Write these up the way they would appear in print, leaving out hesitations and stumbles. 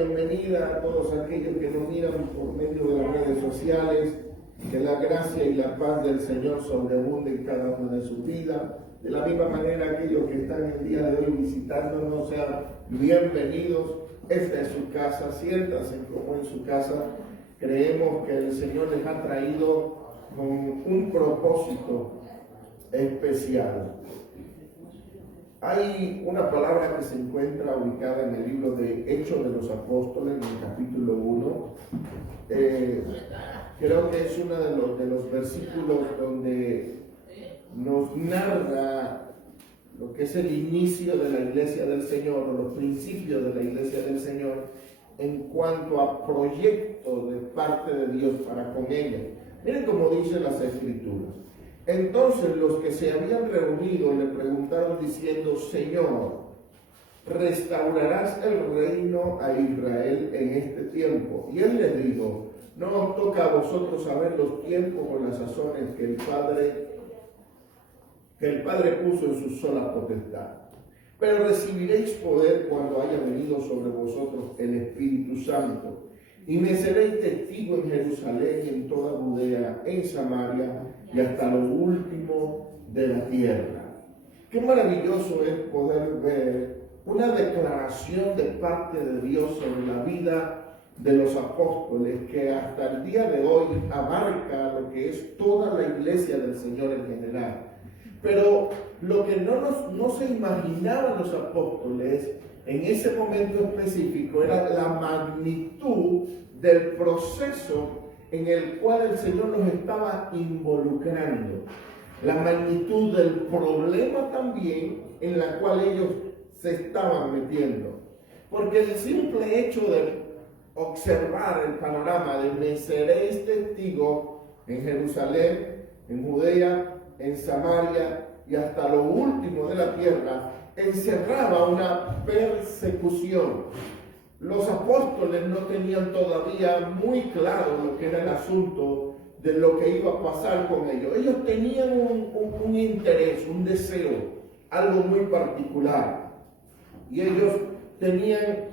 Bienvenida a todos aquellos que nos miran por medio de las redes sociales. Que la gracia y la paz del Señor sobreabunde en cada una de sus vidas. De la misma manera, aquellos que están el día de hoy visitándonos sean bienvenidos. Esta es su casa, siéntanse como en su casa. Creemos que el Señor les ha traído con un propósito especial. Hay una palabra que se encuentra ubicada en el libro de Hechos de los Apóstoles, en el capítulo 1. Creo que es uno de los versículos donde nos narra lo que es el inicio de la iglesia del Señor, o los principios de la iglesia del Señor, en cuanto a proyectos de parte de Dios para con ella. Miren cómo dicen las Escrituras. Entonces los que se habían reunido le preguntaron diciendo: Señor, ¿restaurarás el reino a Israel en este tiempo? Y él les dijo: no os toca a vosotros saber los tiempos o las sazones que el Padre puso en su sola potestad. Pero recibiréis poder cuando haya venido sobre vosotros el Espíritu Santo. Y me seréis testigo en Jerusalén y en toda Judea, en Samaria y hasta lo último de la tierra. Qué maravilloso es poder ver una declaración de parte de Dios sobre la vida de los apóstoles, que hasta el día de hoy abarca lo que es toda la iglesia del Señor en general. Pero lo que no se imaginaban los apóstoles en ese momento específico era la magnitud del proceso en el cual el Señor los estaba involucrando, la magnitud del problema también en la cual ellos se estaban metiendo. Porque el simple hecho de observar el panorama de me seréis testigo en Jerusalén, en Judea, en Samaria y hasta lo último de la tierra, encerraba una persecución. Los apóstoles no tenían todavía muy claro lo que era el asunto de lo que iba a pasar con ellos. Ellos tenían un interés, un deseo, algo muy particular. Y ellos tenían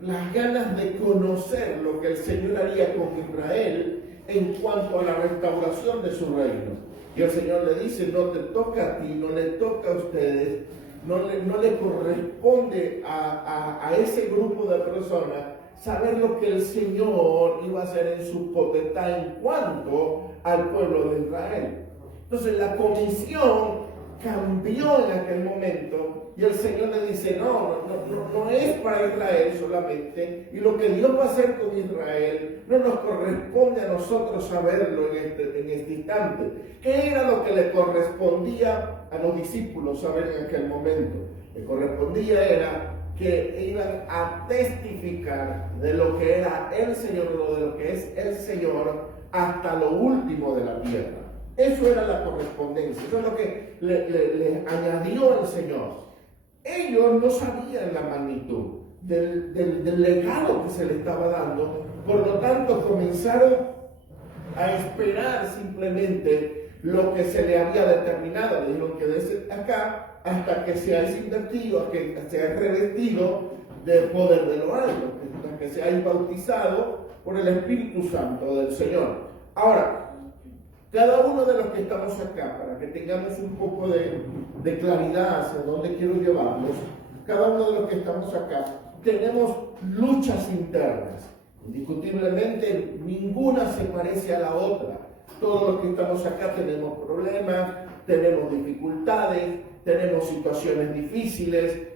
las ganas de conocer lo que el Señor haría con Israel en cuanto a la restauración de su reino. Y el Señor le dice: no te toca a ti, no le toca a ustedes, no le corresponde a ese grupo de personas saber lo que el Señor iba a hacer en su potestad en cuanto al pueblo de Israel. Entonces la comisión cambió en aquel momento y el Señor le dice: no es para Israel solamente, y lo que Dios va a hacer con Israel no nos corresponde a nosotros saberlo en este instante. ¿Qué era lo que le correspondía a los discípulos saber en aquel momento? Le correspondía era que iban a testificar de lo que era el Señor, o de lo que es el Señor hasta lo último de la tierra. Eso era la correspondencia, eso es lo que le añadió el Señor. Ellos no sabían la magnitud del legado que se le estaba dando, por lo tanto comenzaron a esperar simplemente lo que se le había determinado. Le dijeron: quédese acá hasta que seáis invertidos, que seáis revestidos del poder de lo alto, hasta que seáis bautizados por el Espíritu Santo del Señor. Ahora, cada uno de los que estamos acá, para que tengamos un poco de claridad hacia dónde quiero llevarlos, cada uno de los que estamos acá tenemos luchas internas. Indiscutiblemente ninguna se parece a la otra. Todos los que estamos acá tenemos problemas, tenemos dificultades, tenemos situaciones difíciles,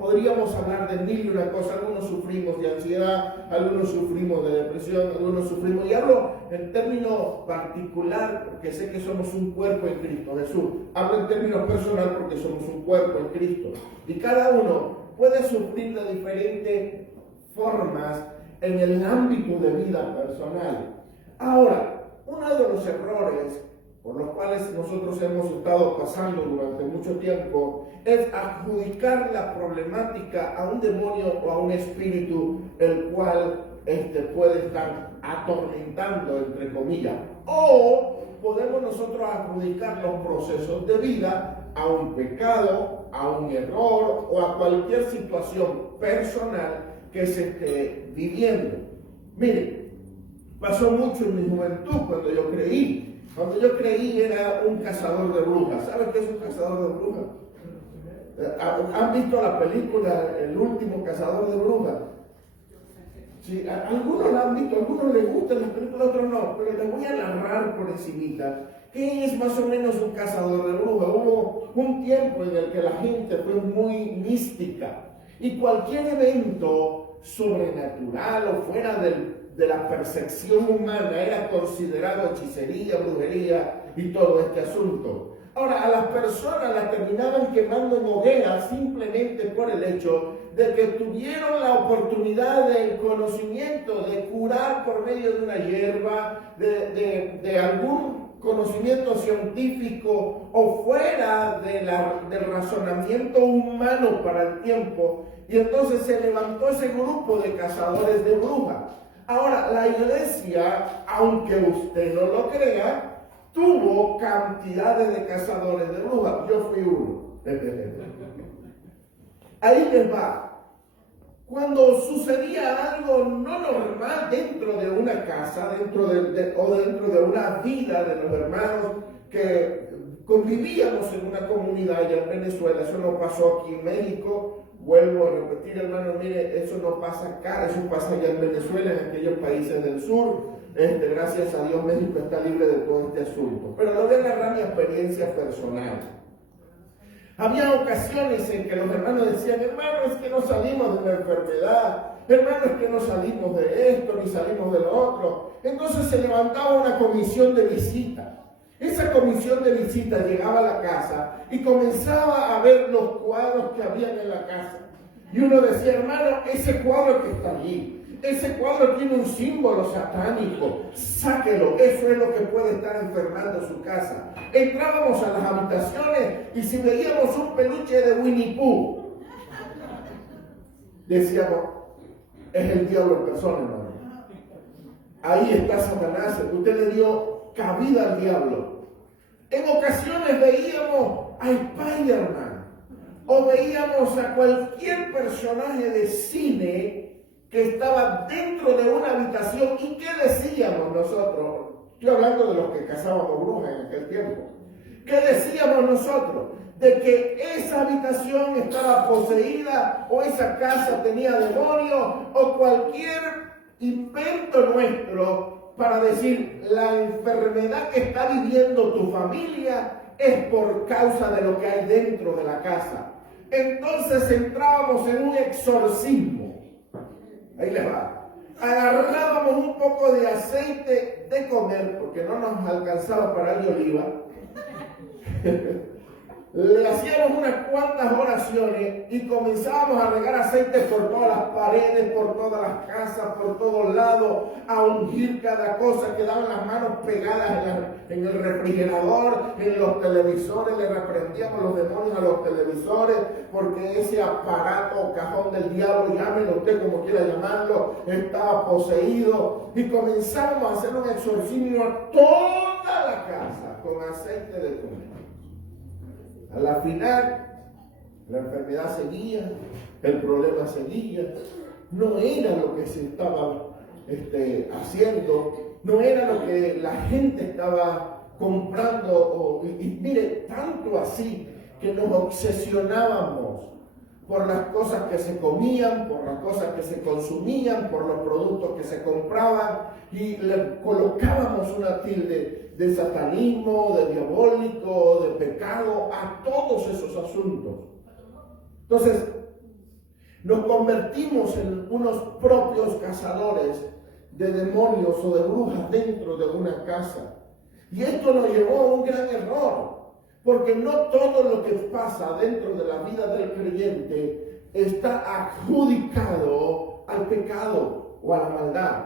podríamos hablar de mil y una cosa. Algunos sufrimos de ansiedad, algunos sufrimos de depresión, algunos sufrimos, y hablo en términos particular porque sé que somos un cuerpo en Cristo Jesús. Hablo en términos personal porque somos un cuerpo en Cristo. Y cada uno puede sufrir de diferentes formas en el ámbito de vida personal. Ahora, uno de los errores por los cuales nosotros hemos estado pasando durante mucho tiempo es adjudicar la problemática a un demonio o a un espíritu, el cual puede estar atormentando, entre comillas. O podemos nosotros adjudicar los procesos de vida a un pecado, a un error o a cualquier situación personal que se esté viviendo. Mire, pasó mucho en mi juventud cuando yo creí. Cuando yo creí era un cazador de brujas. ¿Sabes qué es un cazador de brujas? ¿Han visto la película El último cazador de brujas? Sí, algunos la han visto, a algunos les gustan las películas, a otros no, pero les voy a narrar por encimita qué es más o menos un cazador de brujas. Hubo un tiempo en el que la gente fue muy mística y cualquier evento sobrenatural o fuera de la percepción humana era considerado hechicería, brujería y todo este asunto. Ahora, a las personas las terminaban quemando en hogueras simplemente por el hecho de que tuvieron la oportunidad del conocimiento de curar por medio de una hierba, de algún conocimiento científico o fuera del razonamiento humano para el tiempo. Y entonces se levantó ese grupo de cazadores de brujas. Ahora, la iglesia, aunque usted no lo crea, tuvo cantidades de cazadores de brujas. Yo fui uno. Ahí les va. Cuando sucedía algo no normal dentro de una casa, dentro de una vida de los hermanos que convivíamos en una comunidad allá en Venezuela, eso no pasó aquí en México. Vuelvo a repetir, hermano, mire, eso no pasa acá, eso pasa allá en Venezuela, en aquellos países del sur. Gracias a Dios México está libre de todo este asunto. Pero le voy a narrar mi experiencia personal. Había ocasiones en que los hermanos decían, hermano, es que no salimos de la enfermedad, hermano, es que no salimos de esto, ni salimos de lo otro. Entonces se levantaba una comisión de visita. Esa comisión de visita llegaba a la casa y comenzaba a ver los cuadros que habían en la casa. Y uno decía, hermano, ese cuadro que está allí, ese cuadro tiene un símbolo satánico, sáquelo, eso es lo que puede estar enfermando su casa. Entrábamos a las habitaciones y si veíamos un peluche de Winnie Pooh, decíamos, es el diablo en persona, hermano. Ahí está Satanás, usted le dio cabida al diablo. En ocasiones veíamos a Spider-Man o veíamos a cualquier personaje de cine que estaba dentro de una habitación. ¿Y qué decíamos nosotros? Estoy hablando de los que cazábamos brujas en aquel tiempo. ¿Qué decíamos nosotros? De que esa habitación estaba poseída o esa casa tenía demonios o cualquier invento nuestro para decir la enfermedad que está viviendo tu familia es por causa de lo que hay dentro de la casa. Entonces entrábamos en un exorcismo. Ahí les va. Agarrábamos un poco de aceite de comer, porque no nos alcanzaba para el de oliva. Le hacíamos unas cuantas oraciones y comenzábamos a regar aceite por todas las paredes, por todas las casas, por todos lados, a ungir cada cosa. Quedaban las manos pegadas en el refrigerador, en los televisores. Le reprendíamos los demonios a los televisores porque ese aparato o cajón del diablo, llámelo usted como quiera llamarlo, estaba poseído. Y comenzábamos a hacer un exorcismo a toda la casa con aceite de comer. A la final, la enfermedad seguía, el problema seguía, no era lo que se estaba haciendo, no era lo que la gente estaba comprando, y mire, tanto así que nos obsesionábamos por las cosas que se comían, por las cosas que se consumían, por los productos que se compraban, y le colocábamos una tilde de satanismo, de diabólico, de pecado, a todos esos asuntos. Entonces, nos convertimos en unos propios cazadores de demonios o de brujas dentro de una casa. Y esto nos llevó a un gran error, porque no todo lo que pasa dentro de la vida del creyente está adjudicado al pecado o a la maldad.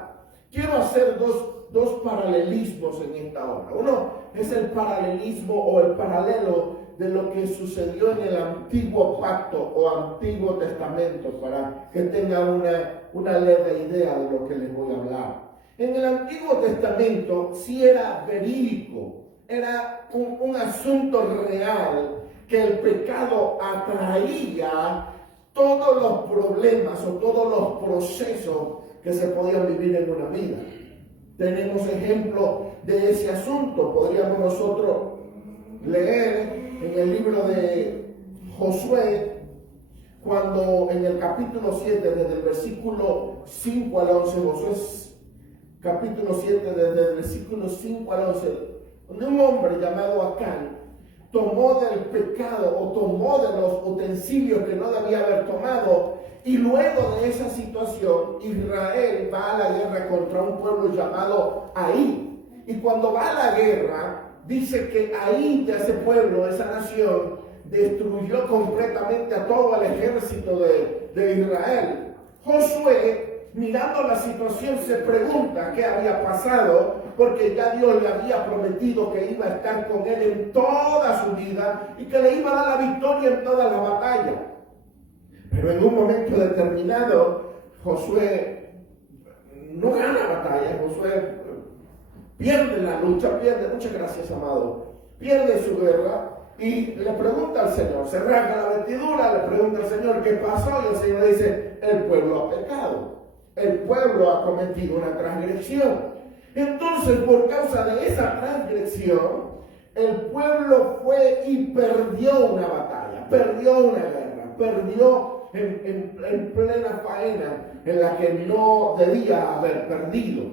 Quiero hacer dos paralelismos en esta hora. Uno es el paralelismo o el paralelo de lo que sucedió en el antiguo pacto o antiguo testamento, para que tenga una leve idea de lo que les voy a hablar. En el antiguo testamento sí era verídico, era un asunto real, que el pecado atraía todos los problemas o todos los procesos que se podían vivir en una vida. Tenemos ejemplo de ese asunto. Podríamos nosotros leer en el libro de Josué, cuando en el capítulo 7, desde el versículo 5 al 11, Josué capítulo 7, desde el versículo 5 al 11, donde un hombre llamado Acán tomó del pecado o tomó de los utensilios que no debía haber tomado, y luego de esa situación Israel va a la guerra contra un pueblo llamado Ahí. Y cuando va a la guerra, dice que Ahí, de ese pueblo, esa nación, destruyó completamente a todo el ejército de Israel. Josué, mirando la situación, se pregunta qué había pasado, porque ya Dios le había prometido que iba a estar con él en toda su vida y que le iba a dar la victoria en toda la batalla. Pero en un momento determinado, Josué no gana batalla. Josué pierde la lucha, muchas gracias, amado, pierde su guerra y le pregunta al Señor, se rasga la vestidura, le pregunta al Señor qué pasó, y el Señor le dice: el pueblo ha pecado, el pueblo ha cometido una transgresión. Entonces, por causa de esa transgresión, el pueblo fue y perdió una batalla, perdió una guerra, perdió en plena faena en la que no debía haber perdido.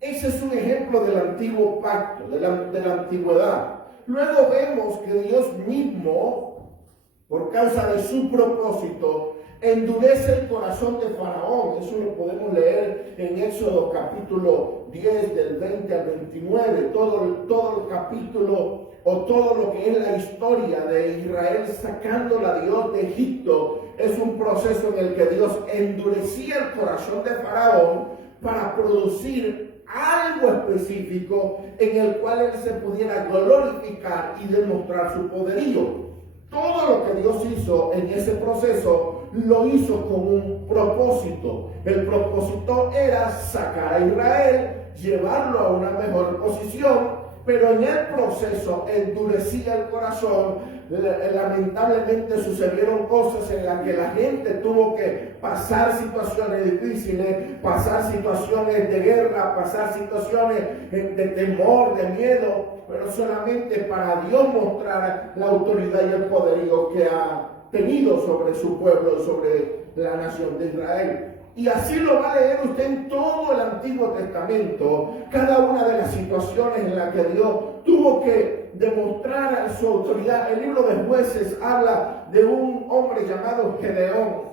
Ese es un ejemplo del antiguo pacto, de la antigüedad. Luego vemos que Dios mismo, por causa de su propósito, endurece el corazón de Faraón. Eso lo podemos leer en Éxodo capítulo 10, del 20 al 29. Todo el capítulo, o todo lo que es la historia de Israel sacándola a Dios de Egipto, es un proceso en el que Dios endurecía el corazón de Faraón para producir algo específico en el cual él se pudiera glorificar y demostrar su poderío. Todo lo que Dios hizo en ese proceso lo hizo con un propósito. El propósito era sacar a Israel, llevarlo a una mejor posición, pero en el proceso endurecía el corazón. Lamentablemente sucedieron cosas en las que la gente tuvo que pasar situaciones difíciles, pasar situaciones de guerra, pasar situaciones de temor, de miedo, pero solamente para Dios mostrar la autoridad y el poderío que ha tenido sobre su pueblo, sobre la nación de Israel. Y así lo va a leer usted en todo el Antiguo Testamento, cada una de las situaciones en las que Dios tuvo que demostrar su autoridad. El libro de Jueces habla de un hombre llamado Gedeón.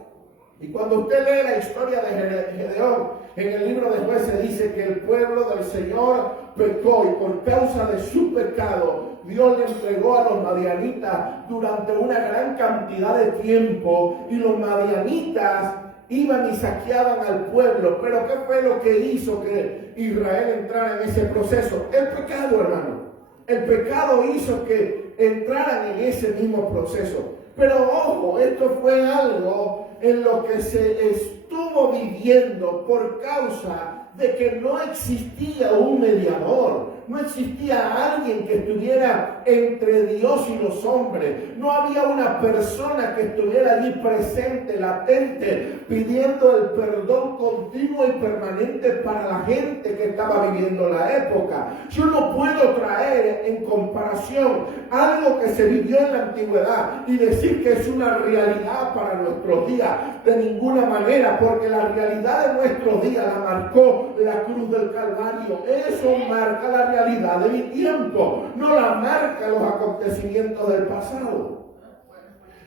Y cuando usted lee la historia de Gedeón, en el libro de Jueces dice que el pueblo del Señor pecó, y por causa de su pecado, Dios le entregó a los madianitas durante una gran cantidad de tiempo, y los madianitas iban y saqueaban al pueblo. Pero ¿qué fue lo que hizo que Israel entrara en ese proceso? El pecado, hermano. El pecado hizo que entraran en ese mismo proceso. Pero ojo, esto fue algo en lo que se estuvo viviendo por causa de que no existía un mediador, no existía alguien que estuviera entre Dios y los hombres, no había una persona que estuviera allí presente, latente, pidiendo el perdón continuo y permanente para la gente que estaba viviendo la época. Yo no puedo traer en comparación algo que se vivió en la antigüedad y decir que es una realidad para nuestros días, de ninguna manera, porque la realidad de nuestros días la marcó la cruz del Calvario. Eso marca la realidad de mi tiempo, no la marca los acontecimientos del pasado.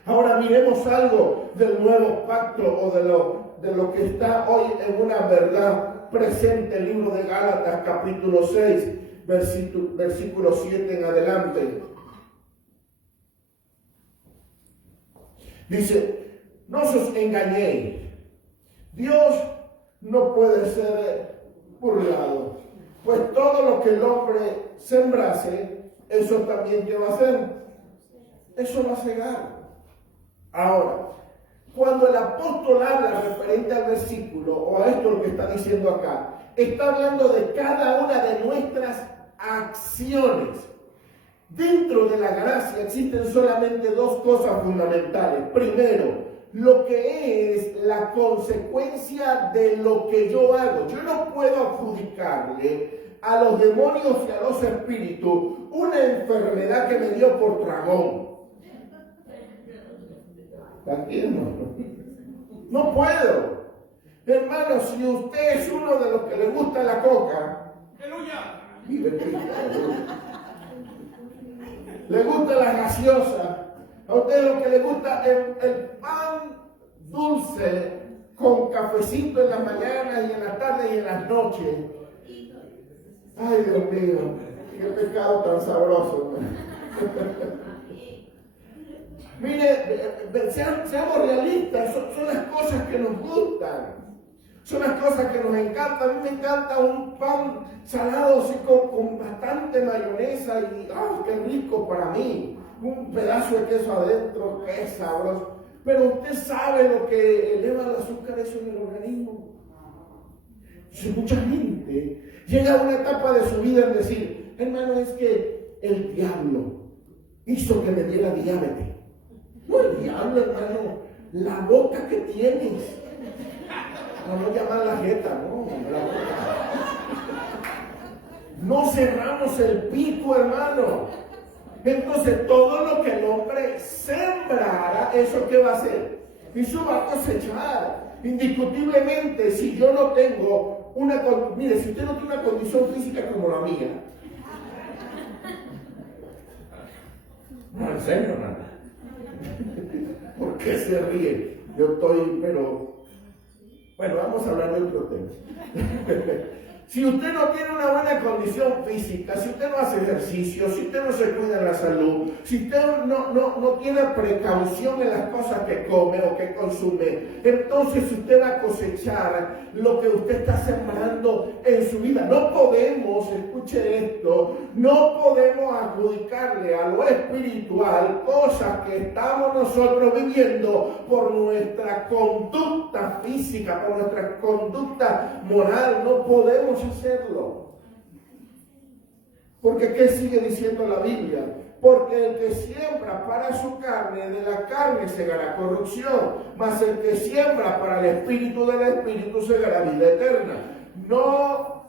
Ahora miremos algo del nuevo pacto, o de lo que está hoy en una verdad presente. El libro de Gálatas capítulo 6, versículo 7 en adelante. Dice: no os engañéis, Dios no puede ser burlado, pues todo lo que el hombre sembrase, eso también ¿qué va a hacer? Eso va a cegar. Ahora, cuando el apóstol habla referente al versículo, o a esto lo que está diciendo acá, está hablando de cada una de nuestras acciones. Dentro de la gracia existen solamente dos cosas fundamentales. Primero, lo que es la consecuencia de lo que yo hago. Yo no puedo adjudicarle a los demonios y a los espíritus una enfermedad que me dio por tragón. ¿Entienden? No puedo. Hermano, si usted es uno de los que le gusta la coca, vive en Cristo. Le gusta la gaseosa, a usted lo que le gusta el pan dulce con cafecito en las mañanas y en las tardes y en las noches. Ay, Dios mío, qué pecado tan sabroso. Mire, seamos realistas, son las cosas que nos gustan. Son las cosas que nos encantan. A mí me encanta un pan salado así con bastante mayonesa y ¡ay, qué rico para mí! Un pedazo de queso adentro, qué sabroso. Pero usted sabe lo que eleva el azúcar eso en el organismo. Si mucha gente llega a una etapa de su vida en decir, hermano, es que el diablo hizo que me diera diabetes. No el diablo, hermano, la boca que tienes. No llamar la jeta, no. No cerramos el pico, hermano. Entonces, todo lo que el hombre sembrara, ¿eso qué va a hacer? Eso va a cosechar. Indiscutiblemente, si yo no tengo mire, si usted no tiene una condición física como la mía, no, en serio, hermano. ¿Por qué se ríe? Yo estoy, pero... Bueno, vamos a hablar de otro tema. Si usted no tiene una buena condición física, si usted no hace ejercicio, si usted no se cuida la salud, si usted no tiene precaución en las cosas que come o que consume, entonces usted va a cosechar lo que usted está sembrando en su vida. No podemos, escuche esto, no podemos adjudicarle a lo espiritual cosas que estamos nosotros viviendo por nuestra conducta física, por nuestra conducta moral. No podemos hacerlo. Porque ¿qué sigue diciendo la Biblia? Porque el que siembra para su carne, de la carne segará corrupción, mas el que siembra para el espíritu, del espíritu segará vida eterna. No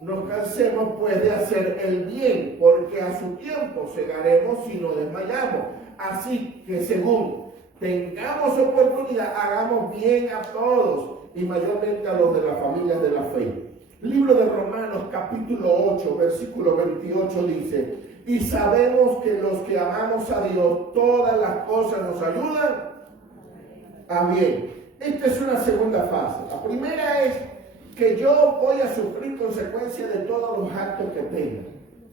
nos cansemos pues de hacer el bien, porque a su tiempo segaremos si no desmayamos. Así que según tengamos oportunidad, hagamos bien a todos, y mayormente a los de las familias de la fe. Libro de Romanos capítulo 8, versículo 28 dice, y sabemos que los que amamos a Dios, todas las cosas nos ayudan a bien. Esta es una segunda fase. La primera es que yo voy a sufrir consecuencias de todos los actos que tenga.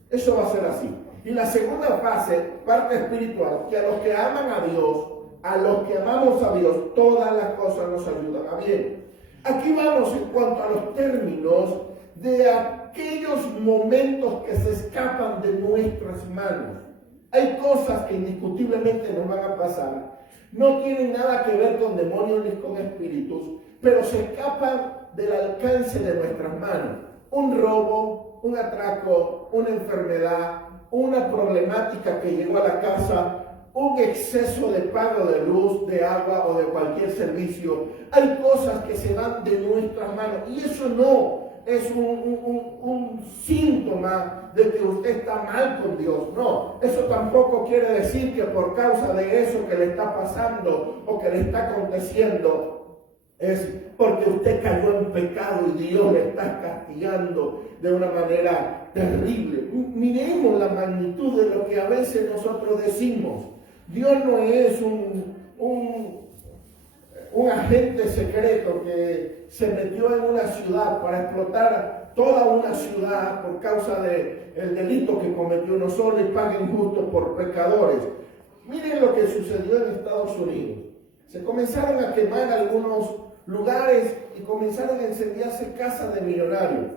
Eso va a ser así. Y la segunda fase, parte espiritual, que a los que aman a Dios, a los que amamos a Dios, todas las cosas nos ayudan a bien. Aquí vamos en cuanto a los términos de aquellos momentos que se escapan de nuestras manos. Hay cosas que indiscutiblemente nos van a pasar. No tienen nada que ver con demonios ni con espíritus, pero se escapan del alcance de nuestras manos. Un robo, un atraco, una enfermedad, una problemática que llegó a la casa, un exceso de pago de luz, de agua o de cualquier servicio. Hay cosas que se van de nuestras manos y eso no es un síntoma de que usted está mal con Dios. No, eso tampoco quiere decir que por causa de eso que le está pasando o que le está aconteciendo es porque usted cayó en pecado y Dios le está castigando de una manera terrible. Miremos la magnitud de lo que a veces nosotros decimos. Dios no es un agente secreto que se metió en una ciudad para explotar toda una ciudad por causa del delito que cometió uno solo y paga injusto por pecadores. Miren lo que sucedió en Estados Unidos. Se comenzaron a quemar algunos lugares y comenzaron a incendiarse casas de millonarios.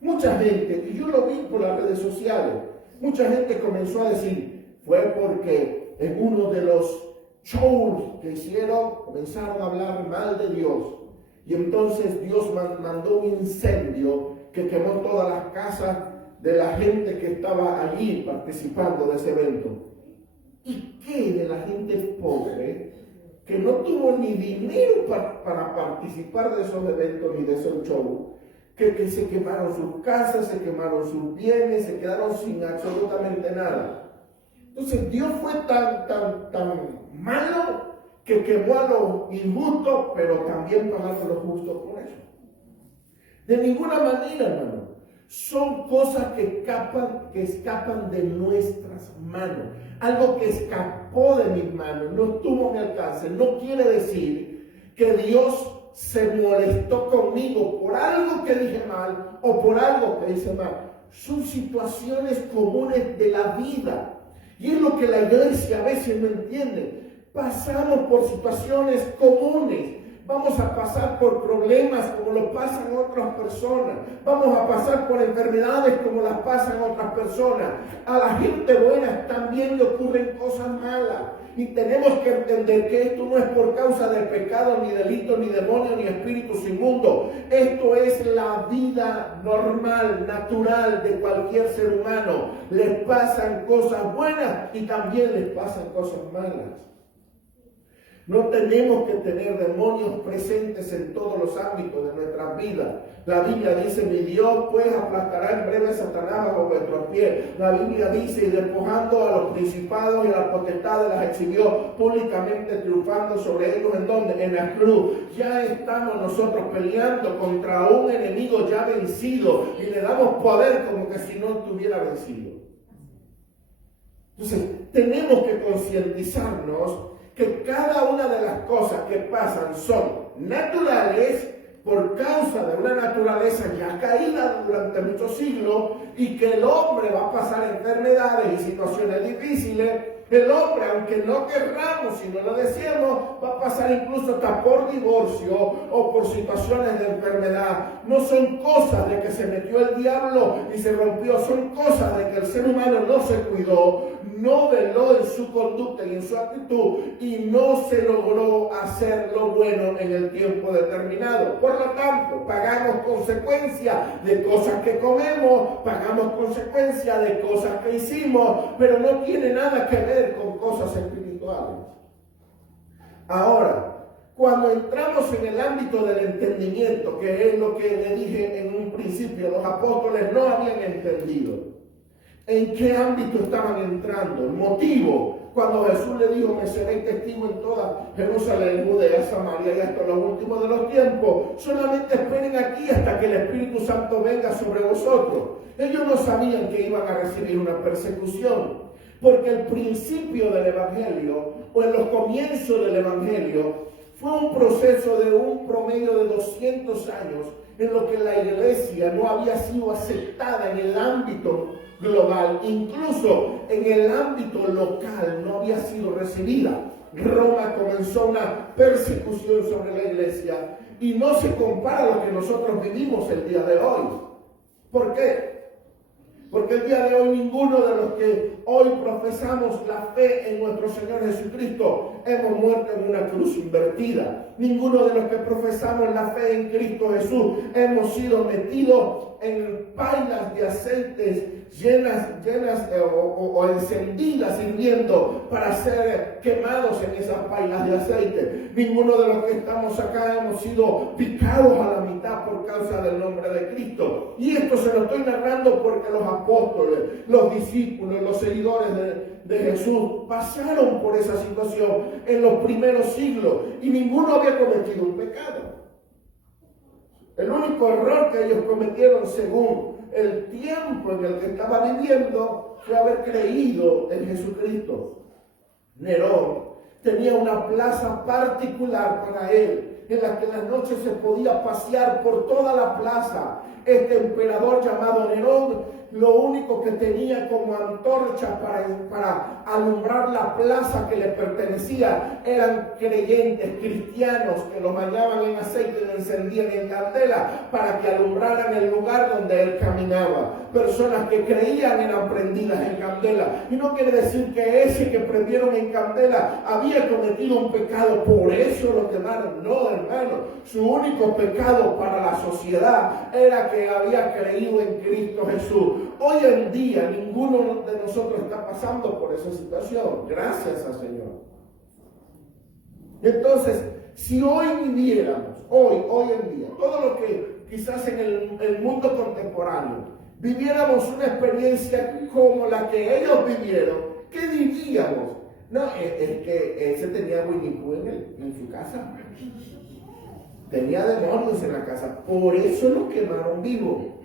Mucha gente, y yo lo vi por las redes sociales, mucha gente comenzó a decir, fue porque en uno de los shows que hicieron comenzaron a hablar mal de Dios. Y entonces Dios mandó un incendio que quemó todas las casas de la gente que estaba allí participando de ese evento. ¿Y qué de la gente pobre que no tuvo ni dinero para participar de esos eventos ni de esos shows, que se quemaron sus casas, se quemaron sus bienes, se quedaron sin absolutamente nada. Entonces Dios fue tan malo que quemó a los injustos, pero también pagó a los justos por eso. De ninguna manera, hermano. Son cosas que escapan de nuestras manos. Algo que escapó de mis manos, no estuvo a mi alcance. No quiere decir que Dios se molestó conmigo por algo que dije mal o por algo que hice mal. Son situaciones comunes de la vida. Y es lo que la iglesia a veces no entiende. Pasamos por situaciones comunes. Vamos a pasar por problemas como lo pasan otras personas. Vamos a pasar por enfermedades como las pasan otras personas. A la gente buena también le ocurren cosas malas. Y tenemos que entender que esto no es por causa de pecado, ni delito, ni demonio, ni espíritus inmundos. Esto es la vida normal, natural de cualquier ser humano. Les pasan cosas buenas y también les pasan cosas malas. No tenemos que tener demonios presentes en todos los ámbitos de nuestras vidas. La Biblia dice, mi Dios pues aplastará en breve a Satanás bajo vuestros pies. La Biblia dice, y despojando a los principados y a las potestades las exhibió públicamente, triunfando sobre ellos. ¿En dónde? En la cruz. Ya estamos nosotros peleando contra un enemigo ya vencido y le damos poder como que si no estuviera vencido. Entonces, tenemos que concientizarnos que cada una de las cosas que pasan son naturales por causa de una naturaleza ya caída durante muchos siglos y que el hombre va a pasar enfermedades y situaciones difíciles. El hombre, aunque no querramos y no lo deseemos, va a pasar incluso hasta por divorcio o por situaciones de enfermedad. No son cosas de que se metió el diablo y se rompió, son cosas de que el ser humano no se cuidó, no veló en su conducta y en su actitud y no se logró hacer lo bueno en el tiempo determinado. Por lo tanto, pagamos consecuencias de cosas que comemos, pagamos consecuencias de cosas que hicimos, pero no tiene nada que ver con cosas espirituales. Ahora, cuando entramos en el ámbito del entendimiento, que es lo que le dije en un principio, los apóstoles no habían entendido en qué ámbito estaban entrando, el motivo. Cuando Jesús le dijo, me seréis testigo en toda Jerusalén, Judea, Samaria y hasta los últimos de los tiempos, solamente esperen aquí hasta que el Espíritu Santo venga sobre vosotros. Ellos no sabían que iban a recibir una persecución, porque el principio del Evangelio, o en los comienzos del Evangelio, fue un proceso de un promedio de 200 años en lo que la iglesia no había sido aceptada en el ámbito global, incluso en el ámbito local no había sido recibida. Roma comenzó una persecución sobre la iglesia y no se compara a lo que nosotros vivimos el día de hoy. ¿Por qué? Porque el día de hoy ninguno de los que hoy profesamos la fe en nuestro Señor Jesucristo hemos muerto en una cruz invertida. Ninguno de los que profesamos la fe en Cristo Jesús hemos sido metidos en pailas de aceites llenas o encendidas, hirviendo para ser quemados en esas pailas de aceite. Ninguno de los que estamos acá hemos sido picados a la mitad por causa del nombre de Cristo. Y esto se lo estoy narrando porque los apóstoles, los discípulos, los seguidores de Jesús pasaron por esa situación en los primeros siglos y ninguno había cometido un pecado. El único error que ellos cometieron según el tiempo en el que estaba viviendo fue haber creído en Jesucristo. Nerón tenía una plaza particular para él, en la que en las noches se podía pasear por toda la plaza. Este emperador llamado Nerón, lo único que tenía como antorcha para alumbrar la plaza que le pertenecía eran creyentes cristianos que los bañaban en aceite y lo encendían en candela para que alumbraran el lugar donde él caminaba. Personas que creían eran prendidas en candela. Y no quiere decir que ese que prendieron en candela había cometido un pecado, por eso lo quemaron. No, hermano. Su único pecado para la sociedad era que había creído en Cristo Jesús. Hoy en día ninguno de nosotros está pasando por esa situación, gracias al Señor. Entonces, si hoy viviéramos, hoy en día, todo lo que quizás en el mundo contemporáneo, viviéramos una experiencia como la que ellos vivieron, ¿qué diríamos? No, es que ese tenía Winnie Pooh en su casa. Tenía demonios en la casa. Por eso lo quemaron vivo.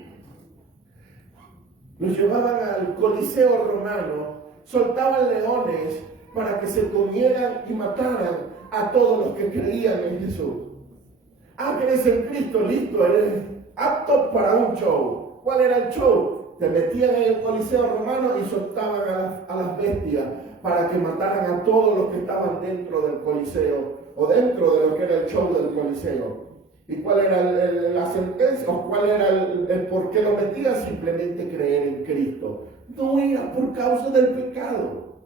Los llevaban al Coliseo romano, soltaban leones para que se comieran y mataran a todos los que creían en Jesús. Ah, crees en Cristo, listo, eres apto para un show. ¿Cuál era el show? Te metían en el Coliseo romano y soltaban a las bestias para que mataran a todos los que estaban dentro del Coliseo o dentro de lo que era el show del Coliseo. ¿Y cuál era la sentencia o cuál era el por qué lo metían? Simplemente creer en Cristo. No era por causa del pecado,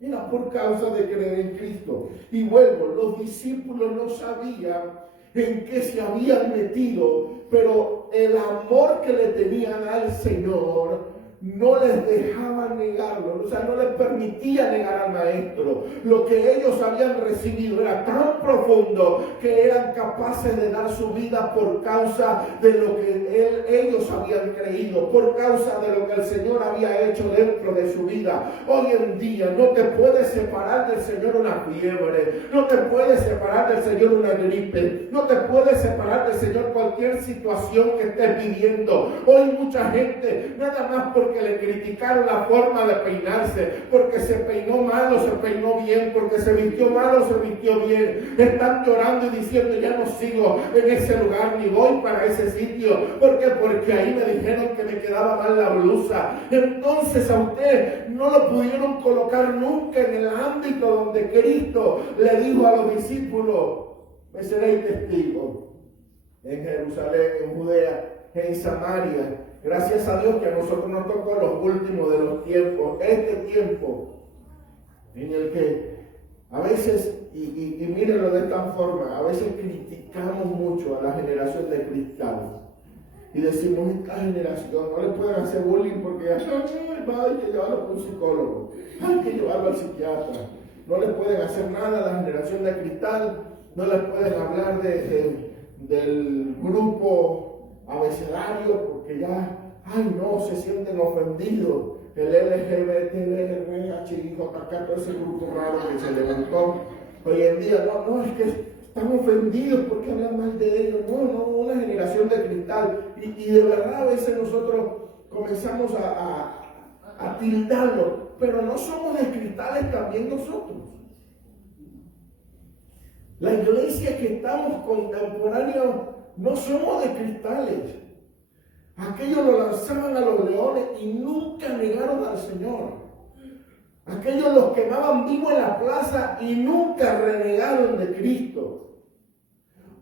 era por causa de creer en Cristo. Y vuelvo, los discípulos no sabían en qué se habían metido, pero el amor que le tenían al Señor no les dejaba negarlo, o sea, no les permitía negar al Maestro. Lo que ellos habían recibido era tan profundo que eran capaces de dar su vida por causa de lo que ellos habían creído, por causa de lo que el Señor había hecho dentro de su vida. Hoy en día no te puedes separar del Señor una fiebre, no te puedes separar del Señor una gripe, no te puedes separar del Señor cualquier situación que estés viviendo. Hoy mucha gente, nada más porque le criticaron la forma de peinarse, porque se peinó mal o se peinó bien, porque se vistió mal o se vistió bien, están llorando y diciendo: ya no sigo en ese lugar ni voy para ese sitio. ¿Por qué? Porque ahí me dijeron que me quedaba mal la blusa. Entonces a usted no lo pudieron colocar nunca en el ámbito donde Cristo le dijo a los discípulos: me seréis testigos en Jerusalén, en Judea, en Samaria. Gracias a Dios que a nosotros nos tocó los últimos de los tiempos, este tiempo en el que a veces, y mírenlo de esta forma, a veces criticamos mucho a la generación de cristal y decimos: esta generación no le pueden hacer bullying porque hay que llevarlo a un psicólogo, hay que llevarlo al psiquiatra, no le pueden hacer nada a la generación de cristal, no les pueden hablar del grupo abecedario porque ya, se sienten ofendidos. El LGBT, HIJK, todo ese grupo raro que se levantó hoy en día, es que están ofendidos porque hablan mal de ellos. No, una generación de cristal. Y de verdad a veces nosotros comenzamos a tildarlo, pero no somos de cristales también nosotros. La iglesia que estamos contemporáneos no somos de cristales. Aquellos lo lanzaban a los leones y nunca negaron al Señor. Aquellos los quemaban vivos en la plaza y nunca renegaron de Cristo.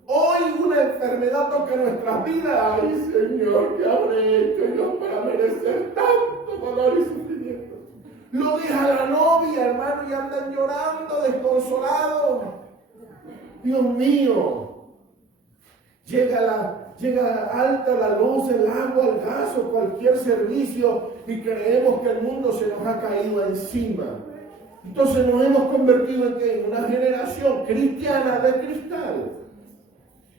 Hoy una enfermedad toca nuestras vidas. Ay, Señor, ¿qué habré hecho yo para merecer tanto dolor y sufrimiento? Lo deja la novia, hermano, y andan llorando, desconsolados. Dios mío. Llega alta la luz, el agua, el gas o cualquier servicio y creemos que el mundo se nos ha caído encima. Entonces nos hemos convertido en una generación cristiana de cristal,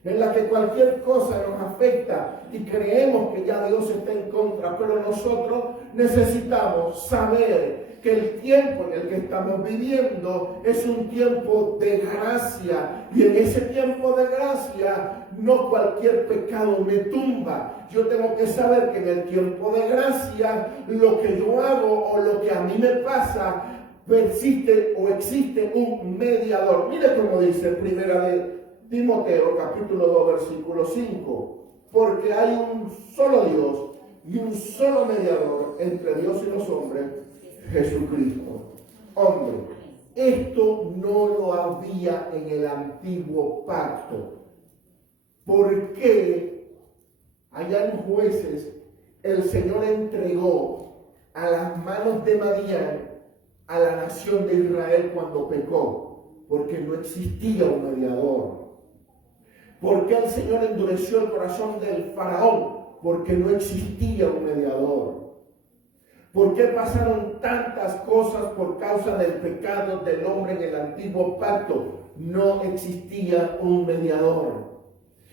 en la que cualquier cosa nos afecta y creemos que ya Dios está en contra, pero nosotros necesitamos saber que el tiempo en el que estamos viviendo es un tiempo de gracia, y en ese tiempo de gracia no cualquier pecado me tumba. Yo tengo que saber que en el tiempo de gracia lo que yo hago o lo que a mí me pasa, existe un mediador. Mire cómo dice primera de Timoteo capítulo 2 versículo 5: porque hay un solo Dios y un solo mediador entre Dios y los hombres, Jesucristo. Hombre, esto no lo había en el antiguo pacto. ¿Por qué allá en Jueces el Señor entregó a las manos de Madián a la nación de Israel cuando pecó? Porque no existía un mediador. ¿Por qué el Señor endureció el corazón del faraón? Porque no existía un mediador. ¿Por qué pasaron tantas cosas por causa del pecado del hombre en el antiguo pacto? no existía un mediador.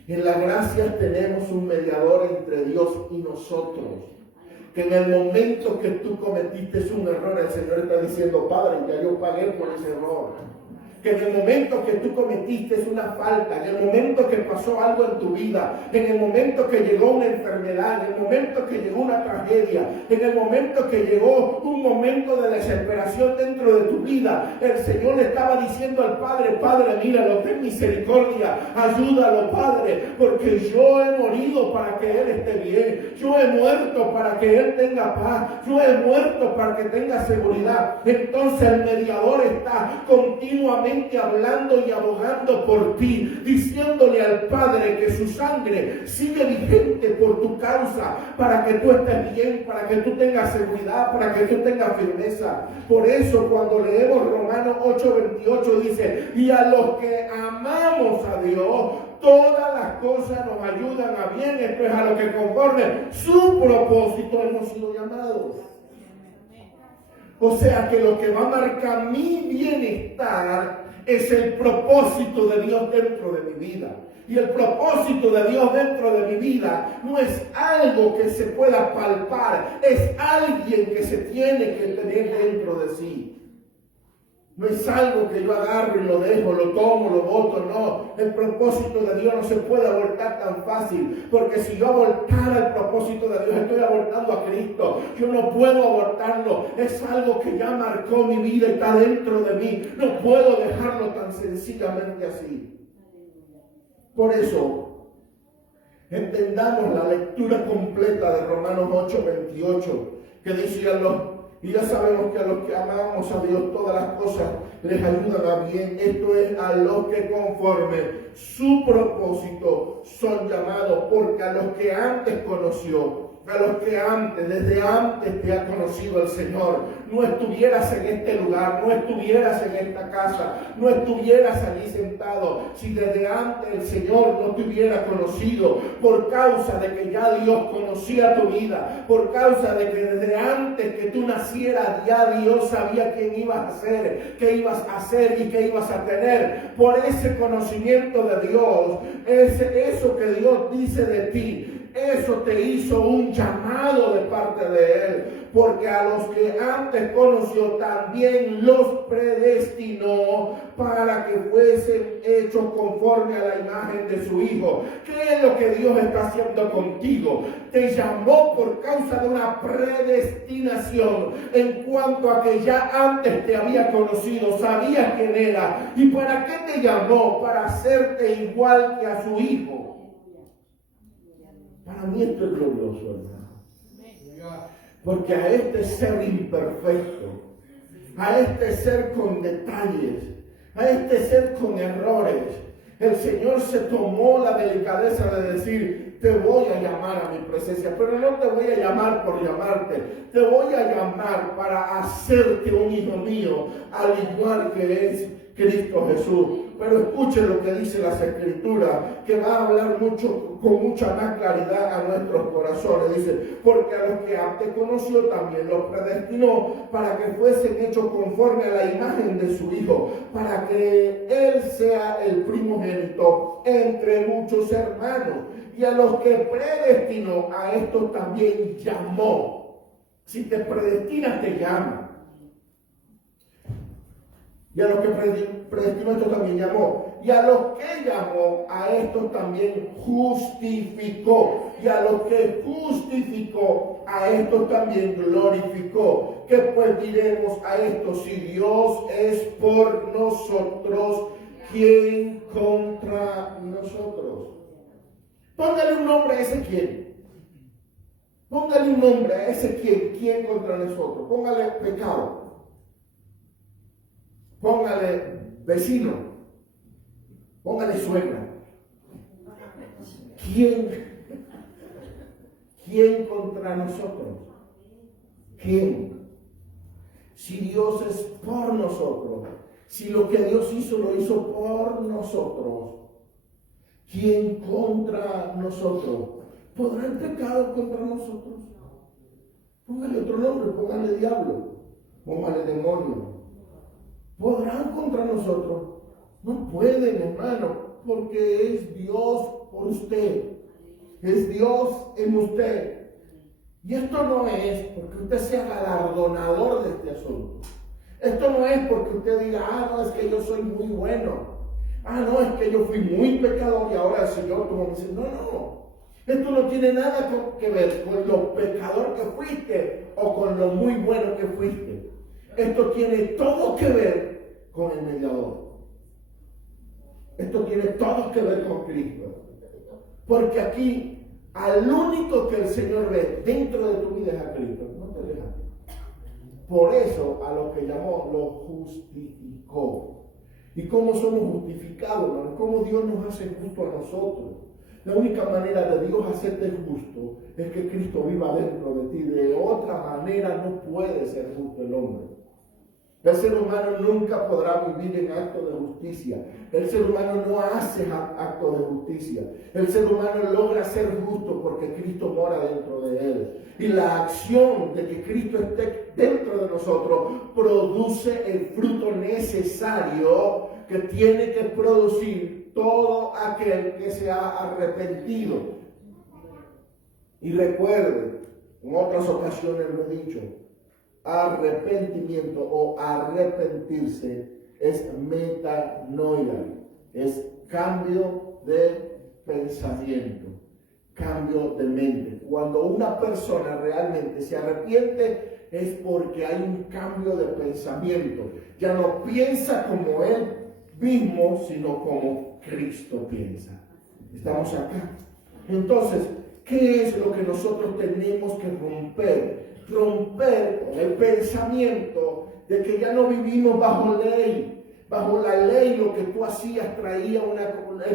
En la gracia tenemos un mediador entre Dios y nosotros. Que en el momento que tú cometiste un error, el Señor está diciendo, Padre, ya yo pagué por ese error. Que en el momento que tú cometiste una falta, en el momento que pasó algo en tu vida, en el momento que llegó una enfermedad, en el momento que llegó una tragedia, en el momento que llegó un momento de desesperación dentro de tu vida, el Señor le estaba diciendo al Padre, Padre, míralo, ten misericordia, ayúdalo, Padre, porque yo he morido para que Él esté bien, yo he muerto para que Él tenga paz, yo he muerto para que tenga seguridad. Entonces el mediador está continuamente hablando y abogando por ti, diciéndole al Padre que su sangre sigue vigente por tu causa, para que tú estés bien, para que tú tengas seguridad, para que tú tengas firmeza. Por eso cuando leemos Romanos 8:28 dice, y a los que amamos a Dios, todas las cosas nos ayudan a bien, esto es a lo que conforme su propósito hemos sido llamados. O sea que lo que va a marcar mi bienestar es el propósito de Dios dentro de mi vida. Y el propósito de Dios dentro de mi vida no es algo que se pueda palpar, es alguien que se tiene que tener dentro de sí. No es algo que yo agarro y lo dejo, lo tomo, lo boto, no. El propósito de Dios no se puede abortar tan fácil, porque si yo abortara el propósito de Dios, estoy abortando a Cristo. Yo no puedo abortarlo, es algo que ya marcó mi vida y está dentro de mí. No puedo dejarlo tan sencillamente así. Por eso, entendamos la lectura completa de Romanos 8:28, que dice y ya sabemos que a los que amamos a Dios todas las cosas les ayudan a bien. Esto es a los que conforme su propósito son llamados, porque a los que antes conoció, a los que desde antes te ha conocido el Señor, no estuvieras en este lugar, no estuvieras en esta casa, no estuvieras allí sentado, si desde antes el Señor no te hubiera conocido, por causa de que ya Dios conocía tu vida, por causa de que desde antes que tú nacieras ya Dios sabía quién ibas a ser, qué ibas a hacer y qué ibas a tener. Por ese conocimiento de Dios, eso que Dios dice de ti, eso te hizo un llamado de parte de Él, porque a los que antes conoció también los predestinó para que fuesen hechos conforme a la imagen de su Hijo. ¿Qué es lo que Dios está haciendo contigo? Te llamó por causa de una predestinación, en cuanto a que ya antes te había conocido, sabías quién era. ¿Y para qué te llamó? Para hacerte igual que a su Hijo. Para mí esto es glorioso, hermano. Porque a este ser imperfecto, a este ser con detalles, a este ser con errores, el Señor se tomó la delicadeza de decir, te voy a llamar a mi presencia, pero no te voy a llamar por llamarte, te voy a llamar para hacerte un hijo mío, al igual que es Cristo Jesús. Pero escuchen lo que dice las Escrituras, que va a hablar con mucha más claridad a nuestros corazones. Dice, porque a los que antes conoció también los predestinó para que fuesen hechos conforme a la imagen de su Hijo, para que Él sea el primogénito entre muchos hermanos. Y a los que predestinó, a estos también llamó. Si te predestinas, te llama. Y a los que predestinó, esto también llamó. Y a los que llamó, a estos también justificó. Y a los que justificó, a estos también glorificó. ¿Qué pues diremos a esto? Si Dios es por nosotros, ¿quién contra nosotros? Póngale un nombre a ese quién. Póngale un nombre a ese quién. ¿Quién contra nosotros? Póngale pecado. Póngale vecino, póngale suegra. ¿Quién contra nosotros? ¿Quién? Si Dios es por nosotros, si lo que Dios hizo lo hizo por nosotros, ¿quién contra nosotros? ¿Podrá el pecado contra nosotros? Póngale otro nombre, póngale diablo, póngale demonio. ¿Podrán contra nosotros? No pueden, hermano, porque es Dios por usted. Es Dios en usted. Y esto no es porque usted sea galardonador de este asunto. Esto no es porque usted diga, no, es que yo soy muy bueno. No, es que yo fui muy pecador y ahora el Señor como me dice, no. Esto no tiene nada que ver con lo pecador que fuiste o con lo muy bueno que fuiste. Esto tiene todo que ver con el mediador. Esto tiene todo que ver con Cristo. Porque aquí, al único que el Señor ve dentro de tu vida es a Cristo. No te dejes. Por eso, a los que llamó, los justificó. ¿Y cómo somos justificados, hermano? ¿Cómo Dios nos hace justo a nosotros? La única manera de Dios hacerte justo es que Cristo viva dentro de ti. De otra manera no puede ser justo el hombre. El ser humano nunca podrá vivir en actos de justicia. El ser humano no hace actos de justicia. El ser humano logra ser justo porque Cristo mora dentro de él. Y la acción de que Cristo esté dentro de nosotros produce el fruto necesario que tiene que producir todo aquel que se ha arrepentido. Y recuerde, en otras ocasiones lo he dicho, arrepentimiento o arrepentirse es metanoia, es cambio de pensamiento, cambio de mente. Cuando una persona realmente se arrepiente es porque hay un cambio de pensamiento. Ya no piensa como él mismo, sino como Cristo piensa. Estamos acá. Entonces, ¿qué es lo que nosotros tenemos que romper? Romper con el pensamiento de que ya no vivimos bajo ley. Bajo la ley lo que tú hacías traía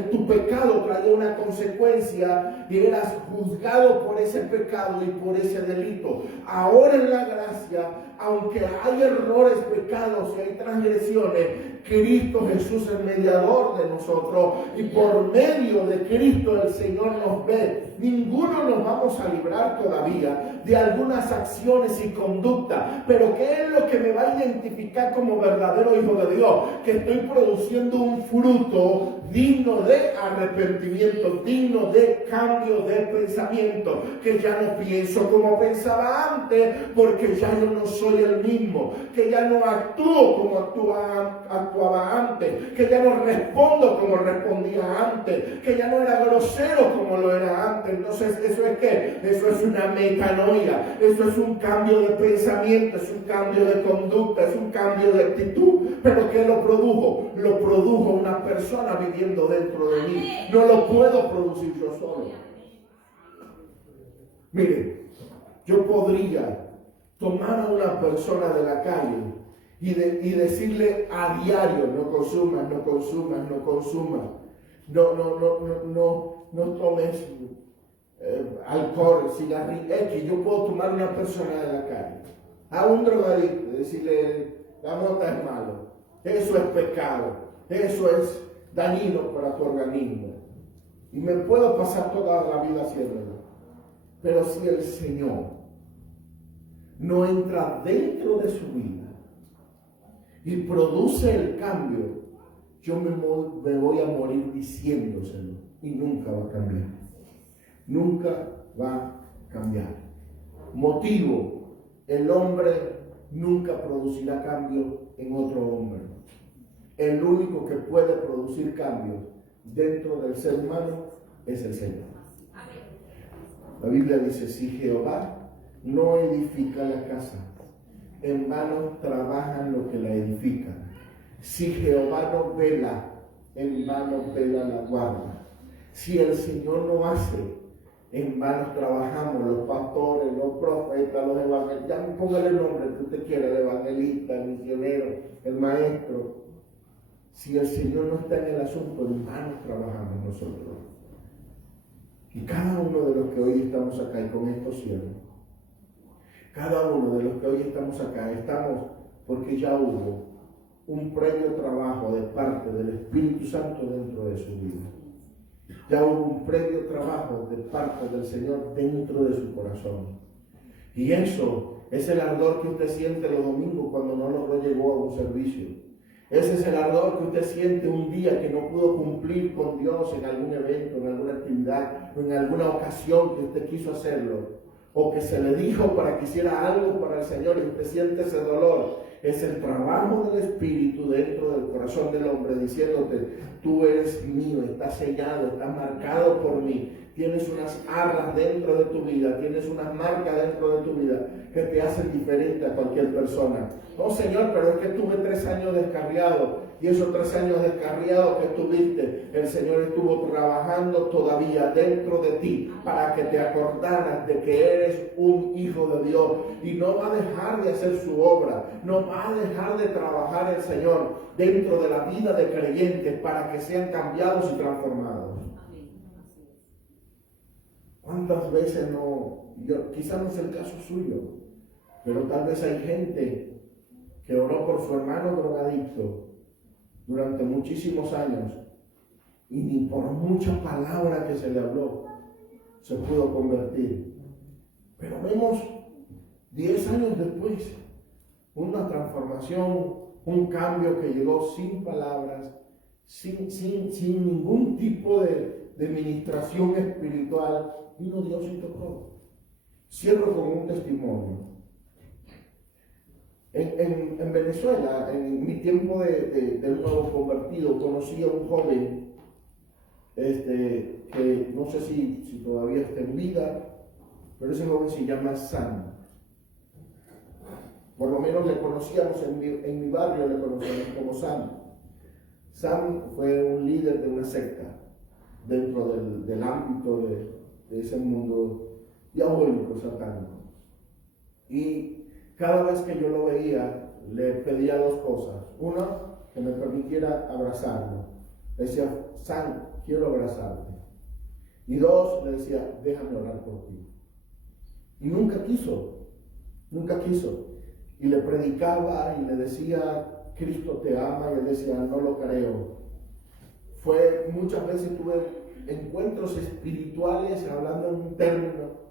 tu pecado traía una consecuencia y eras juzgado por ese pecado y por ese delito. Ahora en la gracia, aunque hay errores, pecados y hay transgresiones, Cristo Jesús es mediador de nosotros y por medio de Cristo el Señor nos ve. Ninguno nos vamos a librar todavía de algunas acciones y conductas, pero ¿qué es lo que me va a identificar como verdadero hijo de Dios? Que estoy produciendo un fruto digno de arrepentimiento, digno de cambio de pensamiento, que ya no pienso como pensaba antes, porque ya yo no soy el mismo, que ya no actúo como actuaba antes, que ya no respondo como respondía antes, que ya no era grosero como lo era antes. Entonces, ¿eso es qué? Eso es una metanoia, eso es un cambio de pensamiento, es un cambio de conducta, es un cambio de actitud. ¿Pero qué lo produjo? Lo produjo una persona viviendo dentro de mí. No lo puedo producir yo solo. Miren, yo podría tomar a una persona de la calle y decirle a diario, no consumas, no consumas, no consumas, no tomes alcohol, cigarrillo, Yo puedo tomar a una persona de la calle, a un drogadicto, decirle, la mota es malo, eso es pecado, eso es dañino para tu organismo. Y me puedo pasar toda la vida haciéndolo. Pero si el Señor no entra dentro de su vida y produce el cambio, yo me voy a morir diciéndoselo y nunca va a cambiar. Nunca va a cambiar. Motivo: el hombre nunca producirá cambio en otro hombre. El único que puede producir cambio dentro del ser humano es el Señor. La Biblia dice: si Jehová no edifica la casa, en vano trabajan los que la edifican. Si Jehová no vela, en vano vela la guarda. Si el Señor no hace, en vano trabajamos los pastores, los profetas, los evangelistas. Ya póngale el nombre que usted quiera, el evangelista, el misionero, el maestro. Si el Señor no está en el asunto, en vano trabajamos nosotros. Y cada uno de los que hoy estamos acá, y con esto cierro, cada uno de los que hoy estamos acá, estamos porque ya hubo un previo trabajo de parte del Espíritu Santo dentro de su vida. Ya hubo un previo trabajo de parte del Señor dentro de su corazón. Y eso es el ardor que usted siente los domingos cuando no llegó a un servicio. Ese es el ardor que usted siente un día que no pudo cumplir con Dios en algún evento, en alguna actividad o en alguna ocasión que usted quiso hacerlo. O que se le dijo para que hiciera algo para el Señor y usted siente ese dolor. Es el trabajo del Espíritu dentro del corazón del hombre diciéndote, tú eres mío, estás sellado, estás marcado por mí. Tienes unas arras dentro de tu vida, tienes unas marcas dentro de tu vida que te hacen diferente a cualquier persona. No, Señor, pero es que tuve 3 años descarriado. Y esos 3 años descarriados que tuviste, el Señor estuvo trabajando todavía dentro de ti para que te acordaras de que eres un hijo de Dios. Y no va a dejar de hacer su obra, no va a dejar de trabajar el Señor dentro de la vida de creyentes para que sean cambiados y transformados. ¿Cuántas veces quizás no es el caso suyo, pero tal vez hay gente que oró por su hermano drogadicto durante muchísimos años y ni por mucha palabra que se le habló se pudo convertir? Pero vemos 10 años después una transformación, un cambio que llegó sin palabras, sin ningún tipo de ministración espiritual. Vino Dios y tocó. Cierro con un testimonio. En Venezuela, en mi tiempo de nuevo convertido, conocí a un joven que no sé si todavía está en vida, pero ese joven se llama Sam. Por lo menos le conocíamos en mi barrio, le conocíamos como Sam. Sam fue un líder de una secta dentro del ámbito de ese mundo diabólico, satánico. Y cada vez que yo lo veía, le pedía 2 cosas. Una, que me permitiera abrazarlo. Le decía, Sam, quiero abrazarte. Y 2, le decía, déjame orar por ti. Y nunca quiso. Y le predicaba y le decía, Cristo te ama, y él decía, no lo creo. Muchas veces tuve encuentros espirituales hablando en un término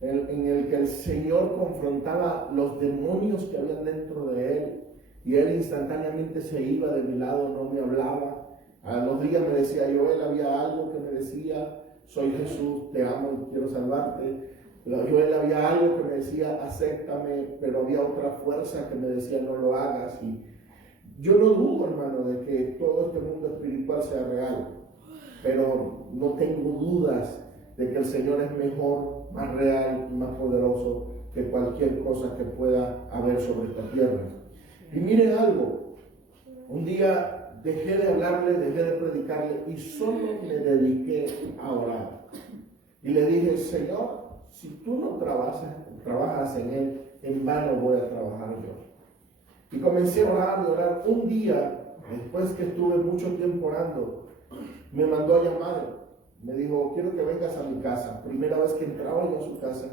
en el que el Señor confrontaba los demonios que habían dentro de él y él instantáneamente se iba de mi lado, no me hablaba. A los días me decía, Joel, había algo que me decía, soy Jesús, te amo y quiero salvarte. Joel, había algo que me decía, acéptame, pero había otra fuerza que me decía, no lo hagas. Y yo no dudo, hermano, de que todo este mundo espiritual sea real, pero no tengo dudas de que el Señor es mejor, más real y más poderoso que cualquier cosa que pueda haber sobre esta tierra. Y miren algo, un día dejé de hablarle, dejé de predicarle y solo me dediqué a orar. Y le dije, Señor, si tú no trabajas en Él, en vano voy a trabajar yo. Y comencé a orar y orar. Un día, después que estuve mucho tiempo orando, me mandó a llamar. Me dijo, quiero que vengas a mi casa. Primera vez que entraba yo a su casa.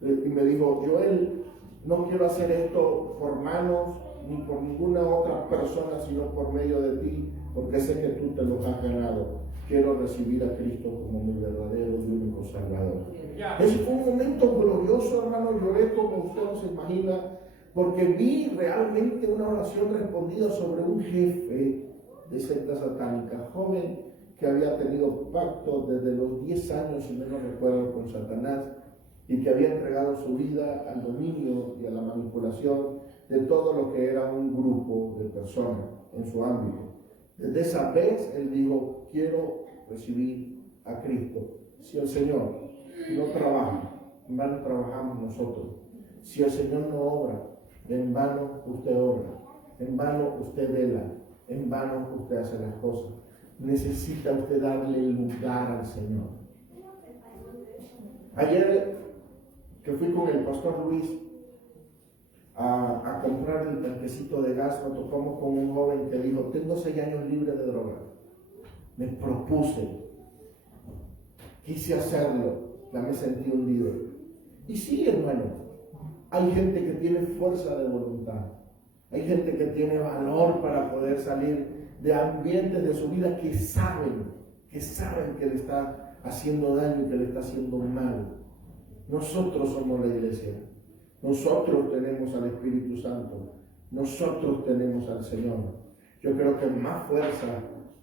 Y me dijo, Joel, no quiero hacer esto por manos ni por ninguna otra persona, sino por medio de ti, porque sé que tú te los has ganado. Quiero recibir a Cristo como mi verdadero y único Salvador. Ese fue un momento glorioso, hermano. Lloré como usted no se imagina, porque vi realmente una oración respondida sobre un jefe de secta satánica, joven que había tenido pacto desde los 10 años, si no recuerdo, con Satanás, y que había entregado su vida al dominio y a la manipulación de todo lo que era un grupo de personas en su ámbito. Desde esa vez él dijo, quiero recibir a Cristo. Si el Señor no trabaja, en vano trabajamos nosotros. Si el Señor no obra, en vano usted obra, en vano usted vela, en vano usted hace las cosas. Necesita usted darle lugar al Señor. Ayer que fui con el pastor Luis a comprar el tanquecito de gas, nos topamos con un joven que dijo, tengo 6 años libre de droga. Me propuse, quise hacerlo, ya me sentí hundido. Y sí, hermano, hay gente que tiene fuerza de voluntad, hay gente que tiene valor para poder salir de ambientes de su vida que saben que le está haciendo daño y que le está haciendo mal. Nosotros somos la iglesia. Nosotros tenemos al Espíritu Santo. Nosotros tenemos al Señor. Yo creo que más fuerza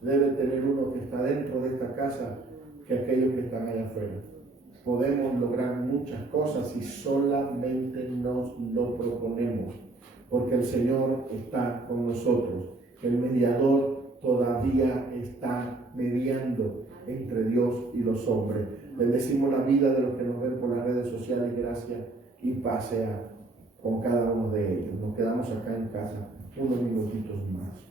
debe tener uno que está dentro de esta casa que aquellos que están allá afuera. Podemos lograr muchas cosas si solamente nos lo proponemos, porque el Señor está con nosotros. El mediador todavía está mediando entre Dios y los hombres. Bendecimos la vida de los que nos ven por las redes sociales, gracias y paz sea con cada uno de ellos. Nos quedamos acá en casa unos minutitos más.